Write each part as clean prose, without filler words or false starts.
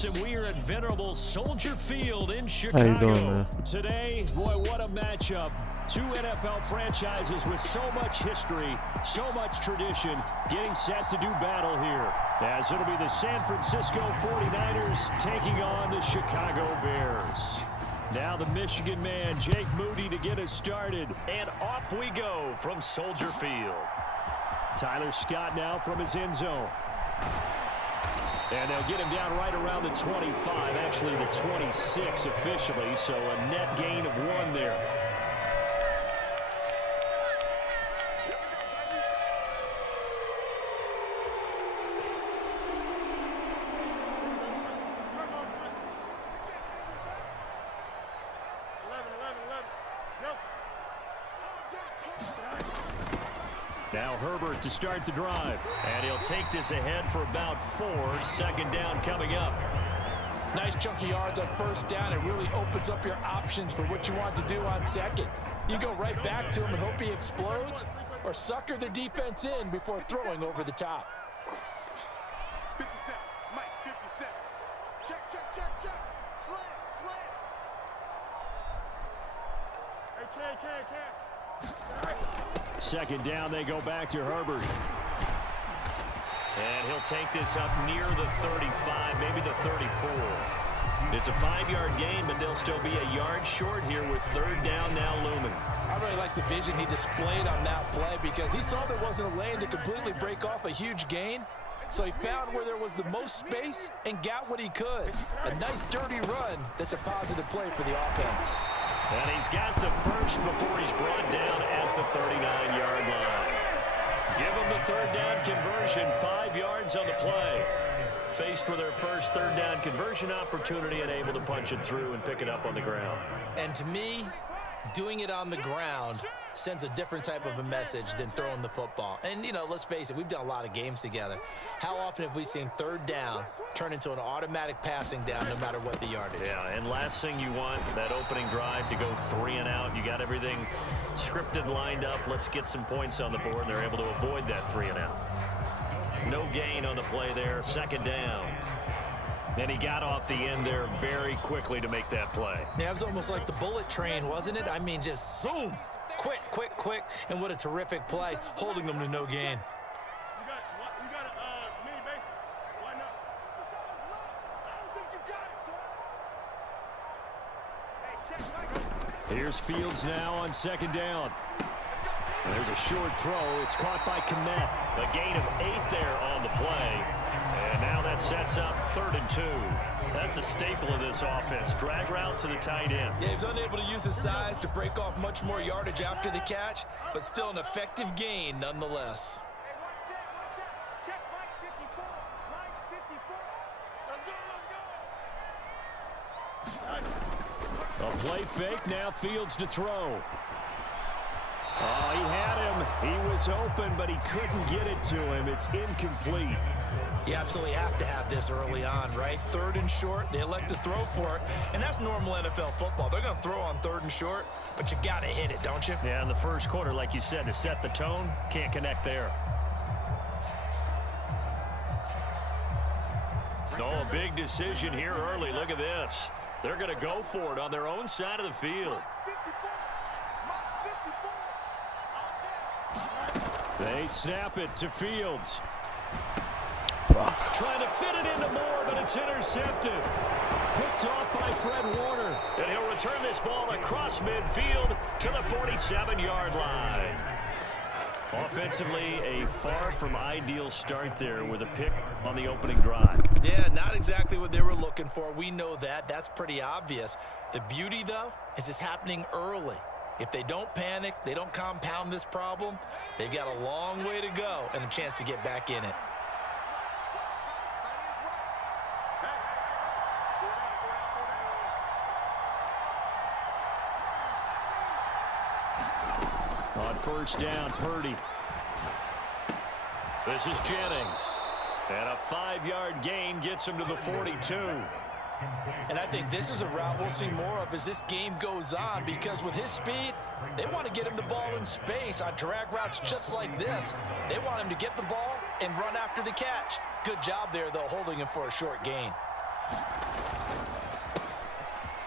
sports, and we are at venerable Soldier Field in How you doing, Chicago. man? Today, boy, what a matchup. Two NFL franchises with so much history, so much tradition, getting set to do battle here. As it'll be the San Francisco 49ers taking on the Chicago Bears. Now the Michigan man, Jake Moody, to get us started. And off we go from Soldier Field. Tyler Scott now from his end zone. And they'll get him down right around the 25, actually the 26 officially, so a net gain of 1 there. Now Herbert to start the drive. And he'll take this ahead for about 4. Second down coming up. Nice chunky yards on first down. It really opens up your options for what you want to do on second. You go right back to him and hope he explodes, or sucker the defense in before throwing over the top. 57, Mike, 57. Check, check, check, check. Slam, slam. Hey, Cam. Second down, they go back to Herbert. And he'll take this up near the 35, maybe the 34. It's a 5-yard gain, but they'll still be a yard short here with third down now looming. I really like the vision he displayed on that play because he saw there wasn't a lane to completely break off a huge gain. So he found where there was the most space and got what he could. A nice dirty run that's a positive play for the offense. And he's got the first before he's brought down at the 39-yard line. Give him the third down conversion, 5 yards on the play. Faced with their first third down conversion opportunity and able to punch it through and pick it up on the ground. And to me, doing it on the ground sends a different type of a message than throwing the football. And, you know, let's face it, we've done a lot of games together. How often have we seen third down turn into an automatic passing down no matter what the yardage? Yeah, and last thing you want, that opening drive to go 3 and out. You got everything scripted, lined up. Let's get some points on the board. They're able to avoid that 3 and out. No gain on the play there, second down. And he got off the end there very quickly to make that play. Yeah, it was almost like the bullet train, wasn't it? I mean, just zoom. Quick, quick, quick. And what a terrific play, holding them to no gain. You got a mini base. Why not? I don't think you got it, son. Hey, check, Mike. Here's Fields now on second down. And there's a short throw. It's caught by Kmet. A gain of 8 there on the play. And now that sets up 3rd and 2. That's a staple of this offense. Drag route to the tight end. Yeah, he was unable to use his size to break off much more yardage after the catch, but still an effective gain nonetheless. Hey, one set. Check, Mike 54. Mike 54. Let's go. A play fake. Now Fields to throw. Oh, he had him. He was open, but he couldn't get it to him. It's incomplete. You absolutely have to have this early on, right? 3rd and short, they elect to throw for it, and that's normal NFL football. They're going to throw on 3rd and short, but you got to hit it, don't you? Yeah, in the first quarter, like you said, to set the tone, can't connect there. Oh, a big decision here early. Look at this. They're going to go for it on their own side of the field. They snap it to Fields. Trying to fit it into Moore, but it's intercepted. Picked off by Fred Warner. And he'll return this ball across midfield to the 47-yard line. Offensively, a far from ideal start there with a pick on the opening drive. Yeah, not exactly what they were looking for. We know that. That's pretty obvious. The beauty, though, is it's happening early. If they don't panic, they don't compound this problem, they've got a long way to go and a chance to get back in it. On first down, Purdy. This is Jennings. And a 5-yard gain gets him to the 42. And I think this is a route we'll see more of as this game goes on, because with his speed, they want to get him the ball in space on drag routes just like this. They want him to get the ball and run after the catch. Good job there, though, holding him for a short gain.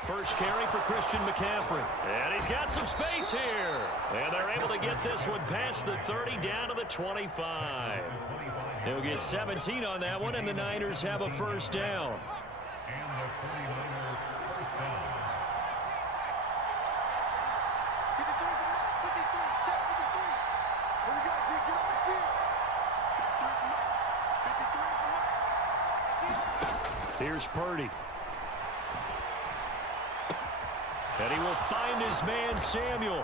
First carry for Christian McCaffrey. And he's got some space here. And they're able to get this one past the 30 down to the 25. He'll get 17 on that one, and the Niners have a first down. Here's Purdy. And he will find his man Samuel.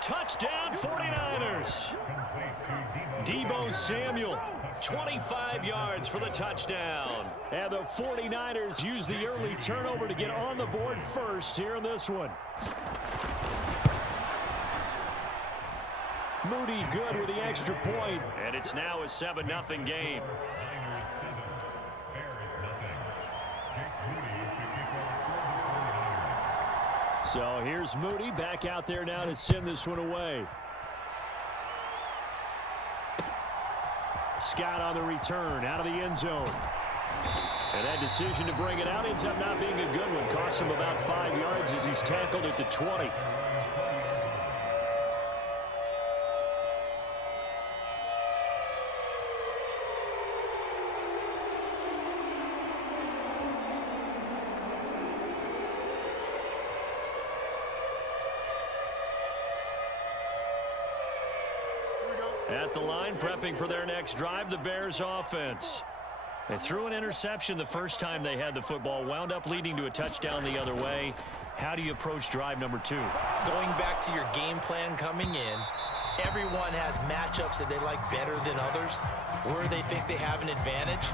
Touchdown 49ers. Deebo Samuel, 25 yards for the touchdown. And the 49ers use the early turnover to get on the board first here in this one. Moody good with the extra point. And it's now a 7-0 game. So here's Moody back out there now to send this one away. Scott on the return out of the end zone. And that decision to bring it out ends up not being a good one. Costs him about 5 yards as he's tackled at the 20. At the line, prepping for their next drive, the Bears offense. They threw an interception the first time they had the football, wound up leading to a touchdown the other way. How do you approach drive number 2? Going back to your game plan coming in, everyone has matchups that they like better than others, where they think they have an advantage.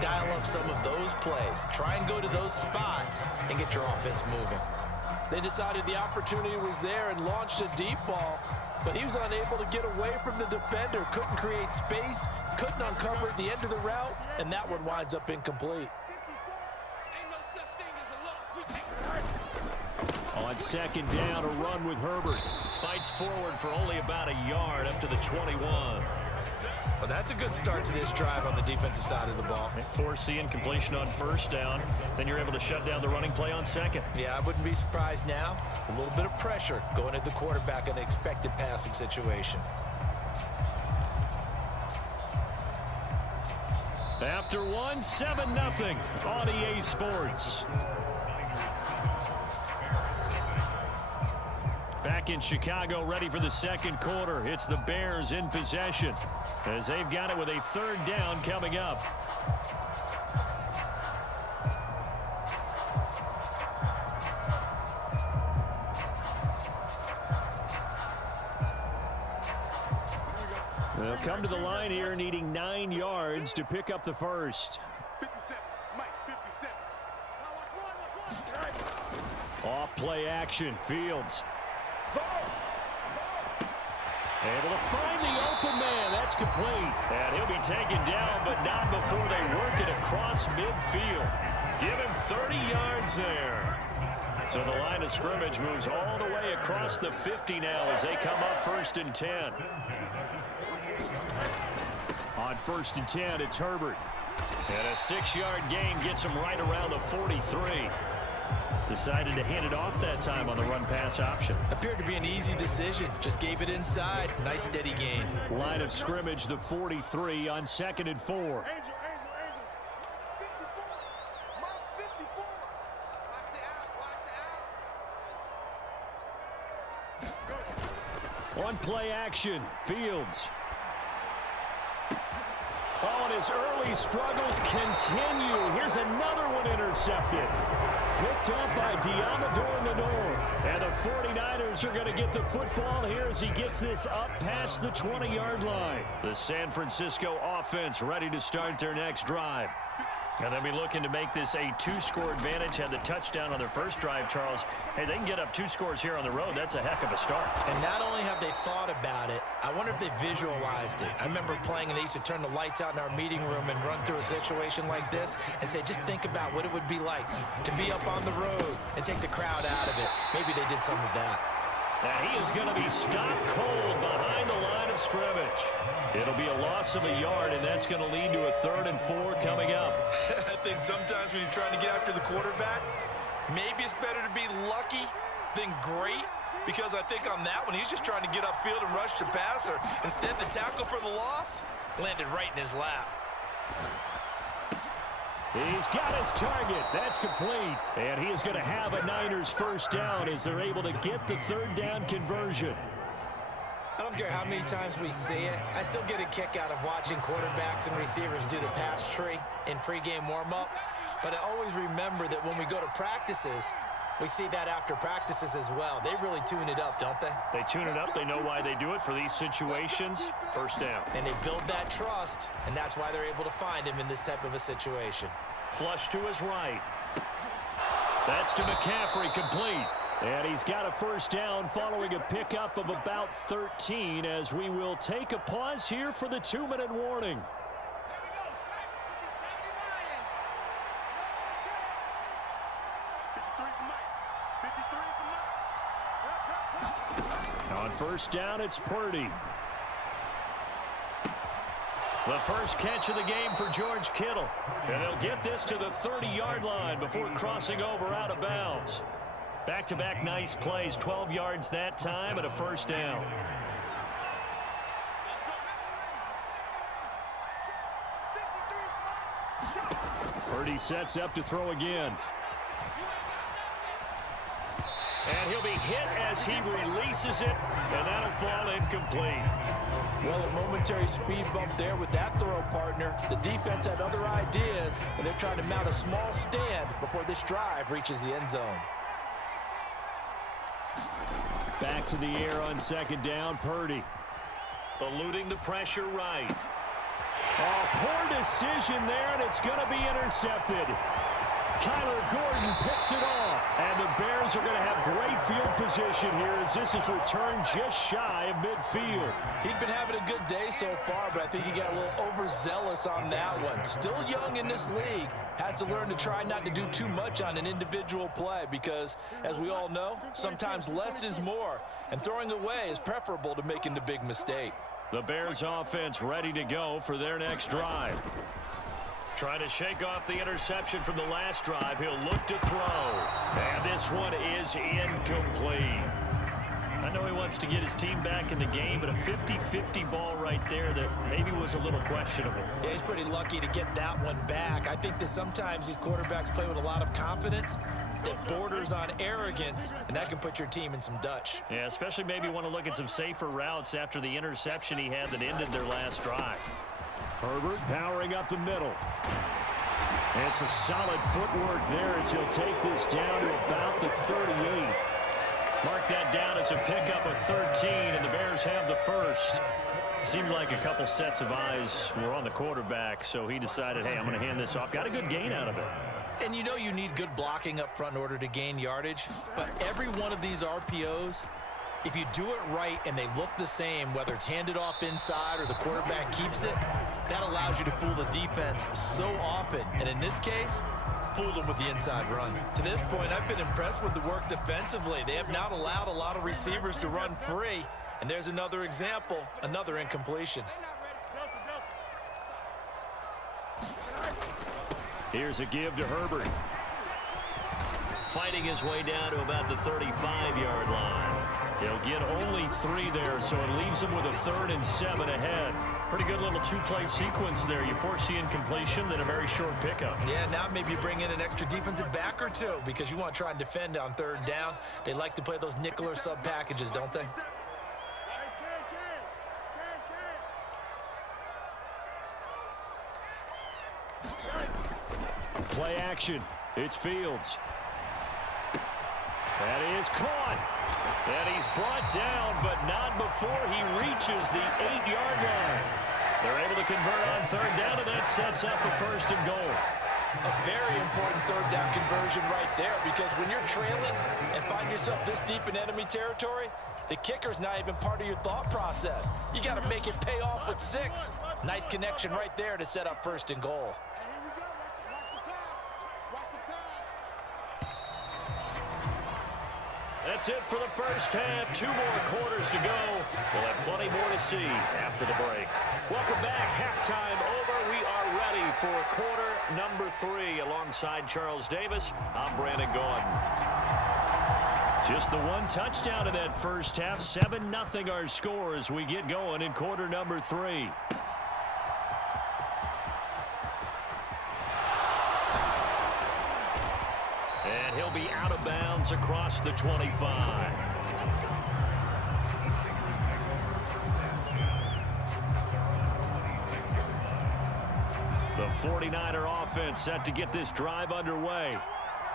Dial up some of those plays. Try and go to those spots and get your offense moving. They decided the opportunity was there and launched a deep ball, but he was unable to get away from the defender. Couldn't create space, couldn't uncover at the end of the route, and that one winds up incomplete. On second down, a run with Herbert. Fights forward for only about a yard up to the 21. Well, that's a good start to this drive on the defensive side of the ball. Forcing completion on first down. Then you're able to shut down the running play on second. Yeah, I wouldn't be surprised now. A little bit of pressure going at the quarterback in an expected passing situation. After one, 7-0 on EA Sports. Back in Chicago, ready for the second quarter. It's the Bears in possession, as they've got it with a third down coming up. They'll come to the line here needing 9 yards to pick up the first. 57, Mike, 57. Off play action, Fields. Able to find the open man. That's complete. And he'll be taken down, but not before they work it across midfield. Give him 30 yards there. So the line of scrimmage moves all the way across the 50 now as they come up 1st and 10. On 1st and 10, it's Herbert. And a 6-yard gain gets him right around the 43. Decided to hand it off that time on the run-pass option. Appeared to be an easy decision. Just gave it inside. Nice steady gain. Line of scrimmage, the 43 on 2nd and 4. Angel. 54. Mark 54. Watch the out. On play action, Fields. Oh, and his early struggles continue. Here's another one intercepted. Picked up by Diamador Lenore. And the 49ers are going to get the football here as he gets this up past the 20-yard line. The San Francisco offense ready to start their next drive. And they'll be looking to make this a 2-score advantage. Had the touchdown on their first drive, Charles. Hey, they can get up 2 scores here on the road. That's a heck of a start. And not only have they thought about it, I wonder if they visualized it. I remember playing and they used to turn the lights out in our meeting room and run through a situation like this and say, just think about what it would be like to be up on the road and take the crowd out of it. Maybe they did some of that. And he is going to be stopped cold behind the line line of scrimmage. It'll be a loss of a yard, and that's going to lead to a 3rd and 4 coming up. I think sometimes when you're trying to get after the quarterback, maybe it's better to be lucky than great, because I think on that one, he's just trying to get upfield and rush the passer. Instead, the tackle for the loss landed right in his lap. He's got his target. That's complete. And he is going to have a Niners first down as they're able to get the 3rd down conversion. I don't care how many times we see it. I still get a kick out of watching quarterbacks and receivers do the pass tree in pregame warm-up. But I always remember that when we go to practices, we see that after practices as well. They really tune it up, don't they? They tune it up. They know why they do it for these situations. First down. And they build that trust, and that's why they're able to find him in this type of a situation. Flush to his right. That's to McCaffrey, complete. And he's got a first down following a pickup of about 13 as we will take a pause here for the 2-minute warning. On first down, it's Purdy. The first catch of the game for George Kittle. And they'll get this to the 30-yard line before crossing over out of bounds. Back-to-back nice plays, 12 yards that time and a first down. Purdy sets up to throw again. And he'll be hit as he releases it, and that'll fall incomplete. Well, a momentary speed bump there with that throw, partner. The defense had other ideas, and they're trying to mount a small stand before this drive reaches the end zone. Back to the air on second down, Purdy. Eluding the pressure right. Oh, poor decision there, and it's going to be intercepted. Kyler Gordon picks it off, and the Bears are going to have great field position here as this is returned just shy of midfield. He's been having a good day so far, but I think he got a little overzealous on that one. Still young in this league, has to learn to try not to do too much on an individual play because, as we all know, sometimes less is more, and throwing away is preferable to making the big mistake. The Bears offense ready to go for their next drive. Trying to shake off the interception from the last drive. He'll look to throw. And this one is incomplete. I know he wants to get his team back in the game, but a 50-50 ball right there that maybe was a little questionable. Yeah, he's pretty lucky to get that one back. I think that sometimes these quarterbacks play with a lot of confidence that borders on arrogance, and that can put your team in some Dutch. Yeah, especially maybe want to look at some safer routes after the interception he had that ended their last drive. Herbert powering up the middle. And some solid footwork there as he'll take this down to about the 38. Mark that down as a pickup of 13, and the Bears have the first. Seemed like a couple sets of eyes were on the quarterback, so he decided, hey, I'm going to hand this off. Got a good gain out of it. And you know you need good blocking up front in order to gain yardage, but every one of these RPOs, if you do it right and they look the same, whether it's handed off inside or the quarterback keeps it, that allows you to fool the defense so often. And in this case, fooled them with the inside run. To this point, I've been impressed with the work defensively. They have not allowed a lot of receivers to run free. And there's another example, another incompletion. Here's a give to Herbert. Fighting his way down to about the 35-yard line. He'll get only 3 there, so it leaves him with a 3rd and 7 ahead. Pretty good little 2-play sequence there. You force the incompletion, then a very short pickup. Yeah, now maybe you bring in an extra defensive back or two because you want to try and defend on 3rd down. They like to play those nickel or sub packages, don't they? Play action. It's Fields. That is caught. And he's brought down, but not before he reaches the 8-yard line. They're able to convert on 3rd down, and that sets up a 1st and goal. A very important 3rd down conversion right there, because when you're trailing and find yourself this deep in enemy territory, the kicker's not even part of your thought process. You got to make it pay off with 6. Nice connection right there to set up 1st and goal. that's it for the first half. 2 more quarters to go. We'll have plenty more to see after the break. Welcome back. Halftime over. We are ready for quarter number 3. Alongside Charles Davis, I'm Brandon Gaudin. Just the one touchdown in that first half. 7-0 our score as we get going in quarter number 3. And he'll be out of bounds across the 25. The 49er offense set to get this drive underway.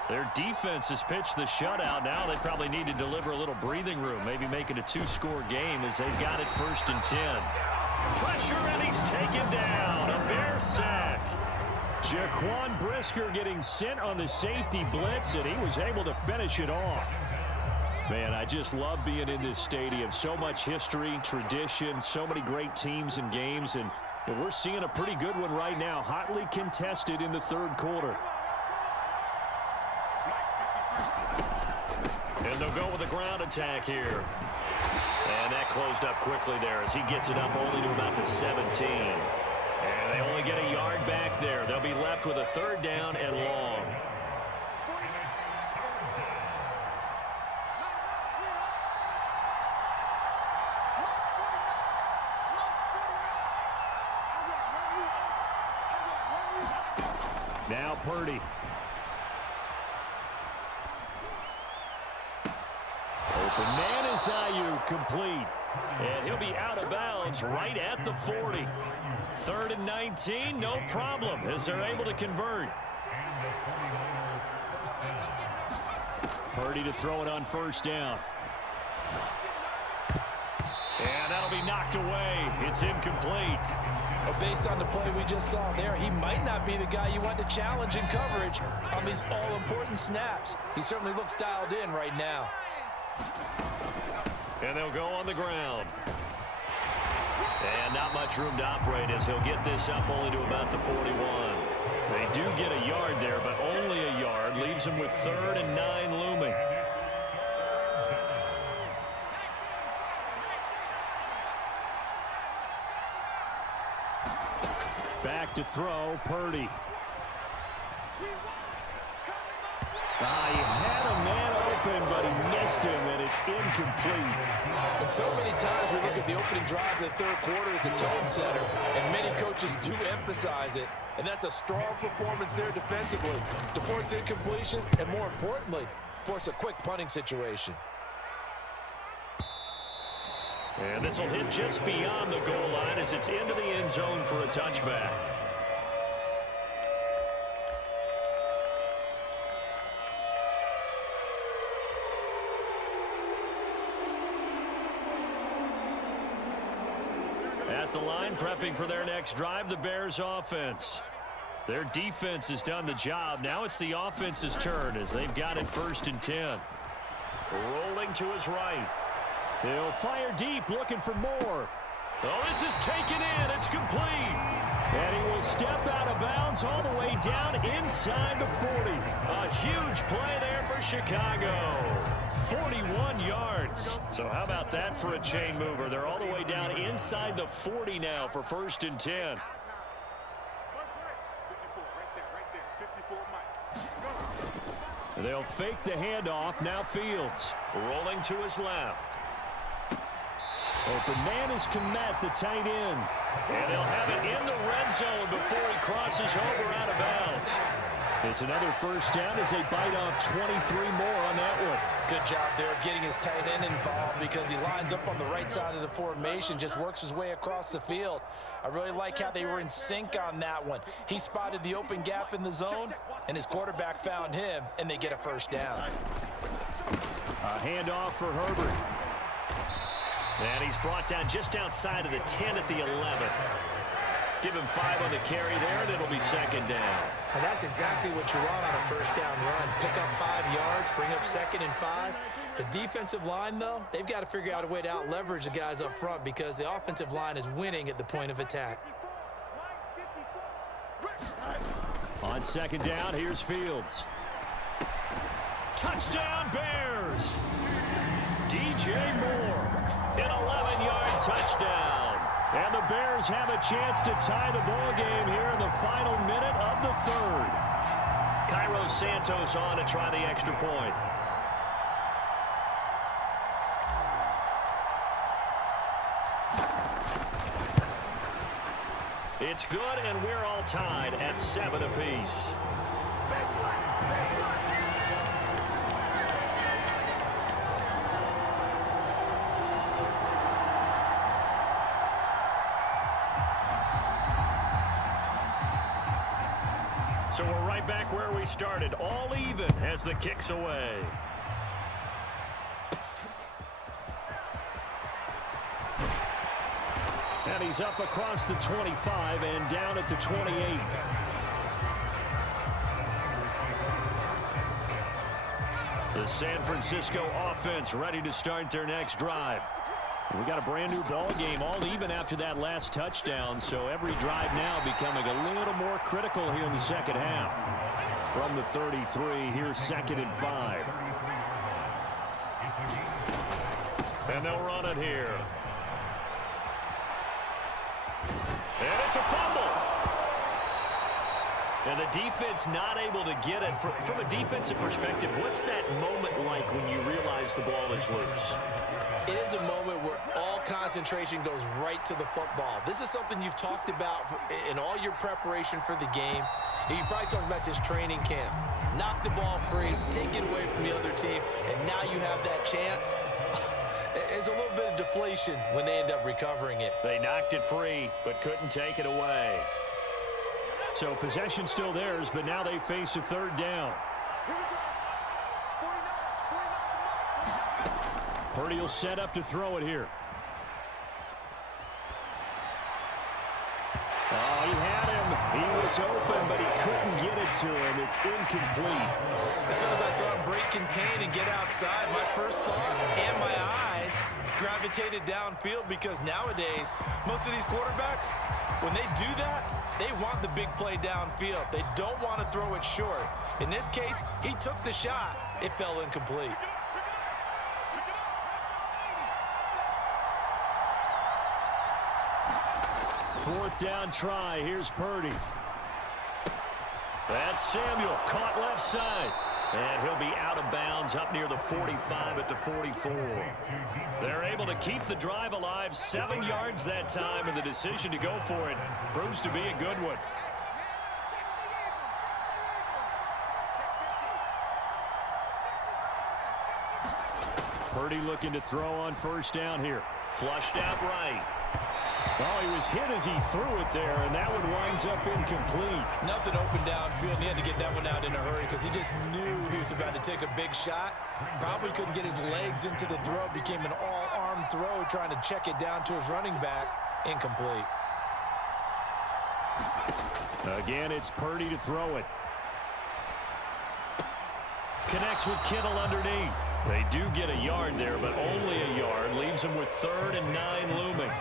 Their defense has pitched the shutout. Now they probably need to deliver a little breathing room, maybe make it a 2-score game as they've got it 1st and 10. Pressure, and he's taken down. A Bear sack. Jaquan Brisker getting sent on the safety blitz, and he was able to finish it off. Man, I just love being in this stadium. So much history, tradition, so many great teams and games, and we're seeing a pretty good one right now, hotly contested in the 3rd quarter. And they'll go with a ground attack here. And that closed up quickly there as he gets it up only to about the 17. And they only get a yard back there. They'll be left with a 3rd down and long. Now Purdy. Open man is Ayuk, complete. And he'll be out of bounds right at the 40. 3rd and 19, no problem as they're able to convert. Purdy to throw it on 1st down. And that'll be knocked away. It's incomplete. Well, based on the play we just saw there, he might not be the guy you want to challenge in coverage on these all-important snaps. He certainly looks dialed in right now. And they'll go on the ground. And not much room to operate as he'll get this up only to about the 41. They do get a yard there, but only a yard. Leaves them with 3rd and 9 looming. Back to throw, Purdy. He had a man open, but he missed him, and it's incomplete. And so many times we look at the opening drive of the 3rd quarter as a tone setter, and many coaches do emphasize it. And that's a strong performance there defensively to force incompletion and, more importantly, force a quick punting situation. And this will hit just beyond the goal line as it's into the end zone for a touchback. At the line, prepping for their next drive, the Bears offense. Their defense has done the job. Now it's the offense's turn as they've got it 1st and 10. Rolling to his right. He'll fire deep, looking for more. Oh, this is taken in. It's complete. And he will step out of bounds all the way down inside the 40. A huge play there for Chicago. 41 yards. So how about that for a chain mover? They're all the way down inside the 40 now for 1st and 10. They'll fake the handoff. Now Fields rolling to his left. Open man is Komet, the tight end. And they'll have it in the red zone before he crosses over out of bounds. It's another 1st down as they bite off 23 more on that one. Good job there of getting his tight end involved because he lines up on the right side of the formation, just works his way across the field. I really like how they were in sync on that one. He spotted the open gap in the zone, and his quarterback found him, and they get a 1st down. A handoff for Herbert. And he's brought down just outside of the 10 at the 11. Give him 5 on the carry there, and it'll be 2nd down. And that's exactly what you want on a 1st down run. Pick up 5 yards, bring up 2nd and 5. The defensive line, though, they've got to figure out a way to out-leverage the guys up front because the offensive line is winning at the point of attack. On 2nd down, here's Fields. Touchdown, Bears! DJ Moore, an 11-yard touchdown. And the Bears have a chance to tie the ball game here in the final minute of the third. Cairo Santos on to try the extra point. It's good, and we're all tied at 7 apiece. So we're right back where we started, all even as the kick's away. And he's up across the 25 and down at the 28. The San Francisco offense ready to start their next drive. We got a brand new ball game, all even after that last touchdown, so every drive now becoming a little more critical here in the second half. From the 33, here's 2nd and 5. And they'll run it here. And it's a fumble. And the defense not able to get it. From a defensive perspective, what's that moment like when you realize the ball is loose? It is a moment where all concentration goes right to the football. This is something you've talked about in all your preparation for the game. You probably talked about this training camp. Knock the ball free, take it away from the other team, and now you have that chance. There's a little bit of deflation when they end up recovering it. They knocked it free, but couldn't take it away. So possession still theirs, but now they face a third down. Purdy will set up to throw it here. Oh, he had him. He was open, but he couldn't get it to him. It's incomplete. As soon as I saw him break contain and get outside, my first thought and my eyes gravitated downfield, because nowadays, most of these quarterbacks, when they do that, they want the big play downfield. They don't want to throw it short. In this case, he took the shot. It fell incomplete. Fourth down try. Here's Purdy. That's Samuel. Caught left side. And he'll be out of bounds up near the 45 at the 44. They're able to keep the drive alive. 7 yards that time, and the decision to go for it proves to be a good one. Purdy looking to throw on first down here. Flushed out right. Oh, he was hit as he threw it there, and that one winds up incomplete. Nothing open downfield, and he had to get that one out in a hurry because he just knew he was about to take a big shot. Probably couldn't get his legs into the throw. Became an all-arm throw, trying to check it down to his running back. Incomplete. Again, it's Purdy to throw it. Connects with Kittle underneath. They do get a yard there, but only a yard. Leaves them with 3rd and 9 looming.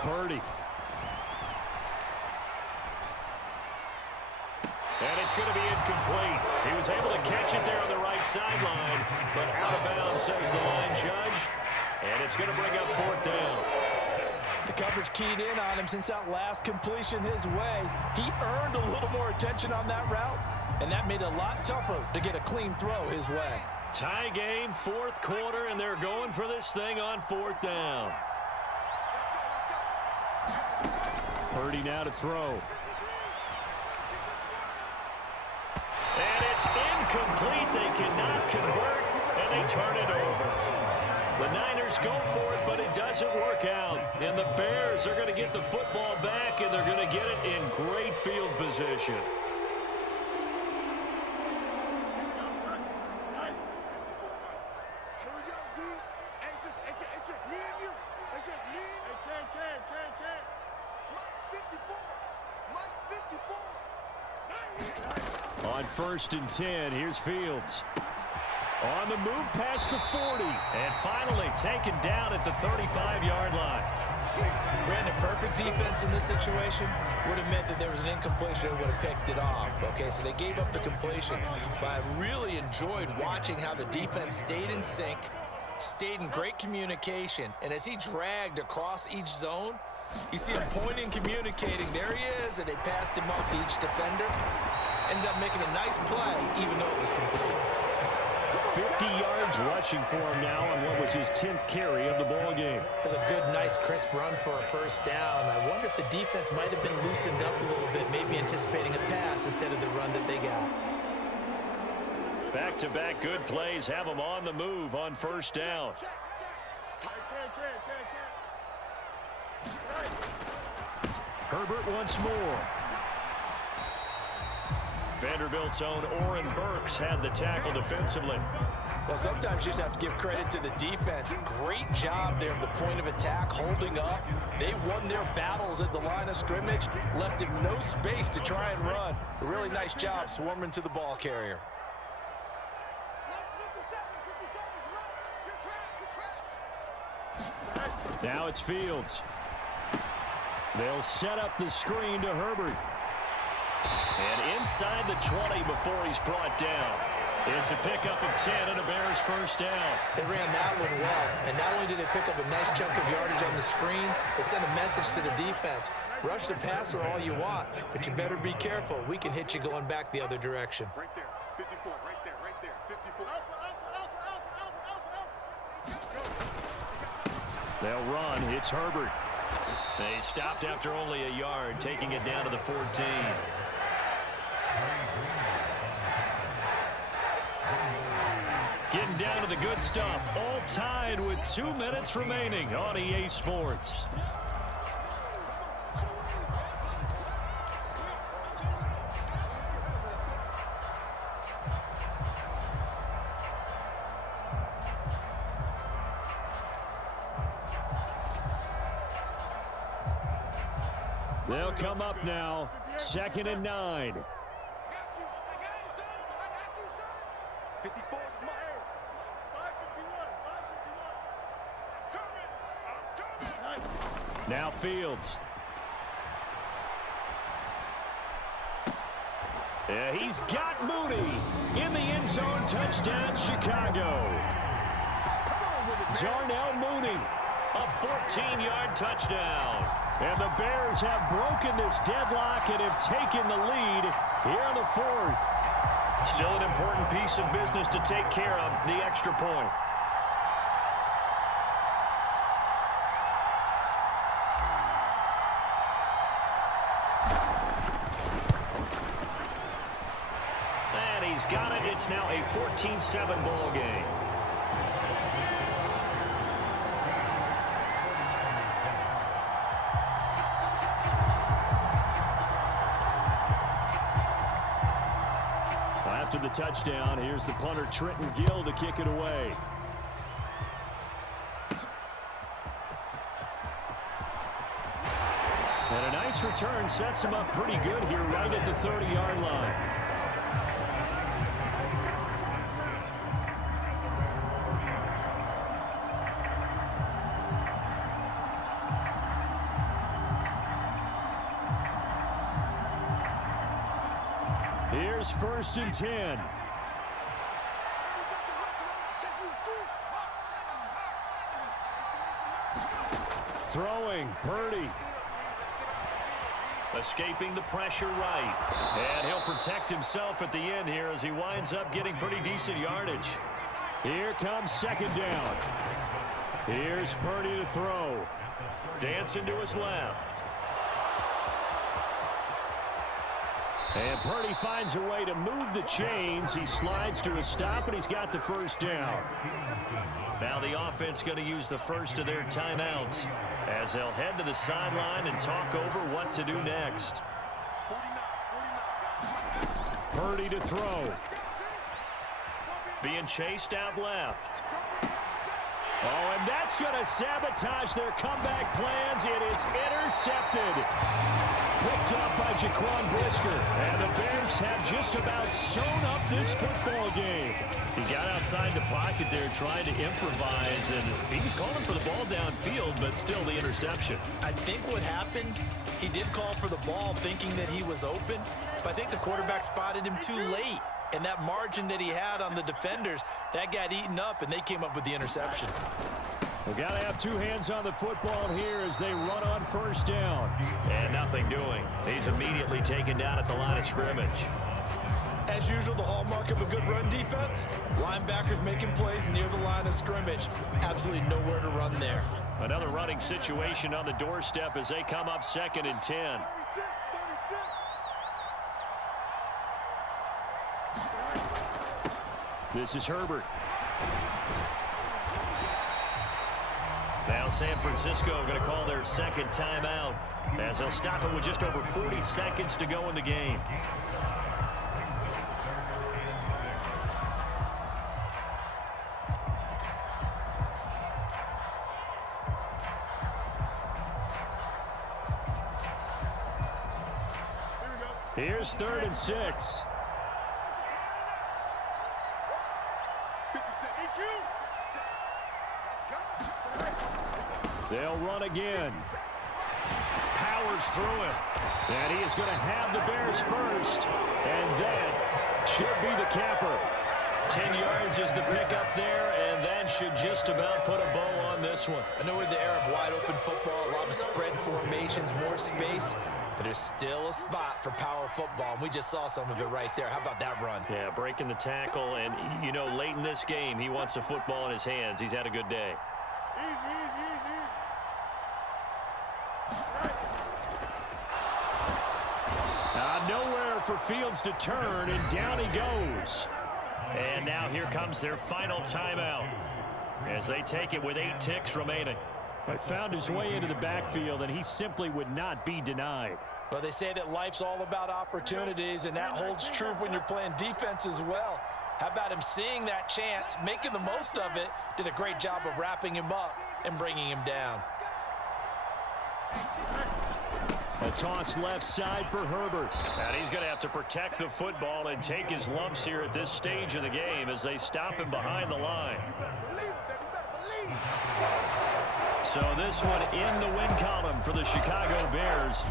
Purdy. And it's going to be incomplete. He was able to catch it there on the right sideline, but out of bounds, says the line judge. And it's going to bring up 4th down. The coverage keyed in on him since that last completion his way. He earned a little more attention on that route, and that made it a lot tougher to get a clean throw his way. Tie game, 4th quarter, and they're going for this thing on 4th down. Purdy now to throw. And it's incomplete. They cannot convert, and they turn it over. The Niners go for it, but it doesn't work out. And the Bears are going to get the football back, and they're going to get it in great field position. It's just me and you. It's just me. Hey, Ken. Mike 54. On 1st and 10, here's Fields. On the move past the 40, and finally taken down at the 35-yard line. Ran the perfect defense in this situation would have meant that there was an incompletion and would have picked it off. Okay, so they gave up the completion. But I really enjoyed watching how the defense stayed in sync, stayed in great communication, and as he dragged across each zone, you see him pointing, communicating. There he is, and they passed him off to each defender. Ended up making a nice play, even though it was complete. 50 yards rushing for him now on what was his 10th carry of the ball game. That's a good, nice, crisp run for a first down. I wonder if the defense might have been loosened up a little bit, maybe anticipating a pass instead of the run that they got. Back-to-back good plays have him on the move on first down. Herbert once more. Vanderbilt's own Oren Burks had the tackle defensively. Well, sometimes you just have to give credit to the defense. Great job there at the point of attack, holding up. They won their battles at the line of scrimmage, left him no space to try and run. A really nice job swarming to the ball carrier. Now it's Fields. They'll set up the screen to Herbert. And inside the 20 before he's brought down. It's a pickup of 10 and a Bears first down. They ran that one well, and not only did they pick up a nice chunk of yardage on the screen, they sent a message to the defense. Rush the passer all you want, but you better be careful. We can hit you going back the other direction. Right there, 54, right there, 54. They'll run. It's Herbert. They stopped after only a yard, taking it down to the 14. Getting down to the good stuff. All tied with 2 minutes remaining on EA Sports. They'll come up now, 2nd and 9. 54 is my air. 551. Now Fields. Yeah, he's got Mooney in the end zone. Touchdown, Chicago. Darnell Mooney, a 14-yard touchdown. And the Bears have broken this deadlock and have taken the lead here in the 4th. Still an important piece of business to take care of, the extra point. And he's got it. It's now a 14-7 ball game. After the touchdown, here's the punter, Trenton Gill, to kick it away. And a nice return sets him up pretty good here right at the 30-yard line. Here's 1st and 10. Throwing, Purdy. Escaping the pressure right. And he'll protect himself at the end here as he winds up getting pretty decent yardage. Here comes 2nd down. Here's Purdy to throw. Dancing to his left. And Purdy finds a way to move the chains. He slides to a stop, and he's got the first down. Now the offense going to use the first of their timeouts as they'll head to the sideline and talk over what to do next. Purdy to throw. Being chased out left. Oh, and that That's going to sabotage their comeback plans. It is intercepted. Picked up by Jaquan Brisker. And the Bears have just about sewn up this football game. He got outside the pocket there trying to improvise, and he was calling for the ball downfield, but still the interception. I think what happened, he did call for the ball thinking that he was open, but I think the quarterback spotted him too late. And that margin that he had on the defenders, that got eaten up, and they came up with the interception. We've got to have two hands on the football here as they run on first down. And nothing doing. He's immediately taken down at the line of scrimmage. As usual, the hallmark of a good run defense, linebackers making plays near the line of scrimmage. Absolutely nowhere to run there. Another running situation on the doorstep as they come up 2nd and 10. This is Herbert. Now San Francisco going to call their second timeout as they'll stop it with just over 40 seconds to go in the game. Here's 3rd and 6. They'll run again. Powers through it. And he is going to have the Bears first. And that should be the capper. 10 yards is the pickup there, and that should just about put a bow on this one. I know we're in the era of wide open football, a lot of spread formations, more space, but there's still a spot for power football, and we just saw some of it right there. How about that run? Yeah, breaking the tackle, and, you know, late in this game, he wants the football in his hands. He's had a good day. Nowhere for Fields to turn, and down he goes. And now here comes their final timeout as they take it with 8 ticks remaining. He found his way into the backfield, and he simply would not be denied. Well, they say that life's all about opportunities, and that holds true when you're playing defense as well. How about him seeing that chance, making the most of it, did a great job of wrapping him up and bringing him down. A toss left side for Herbert. And he's going to have to protect the football and take his lumps here at this stage of the game as they stop him behind the line. So this one in the win column for the Chicago Bears.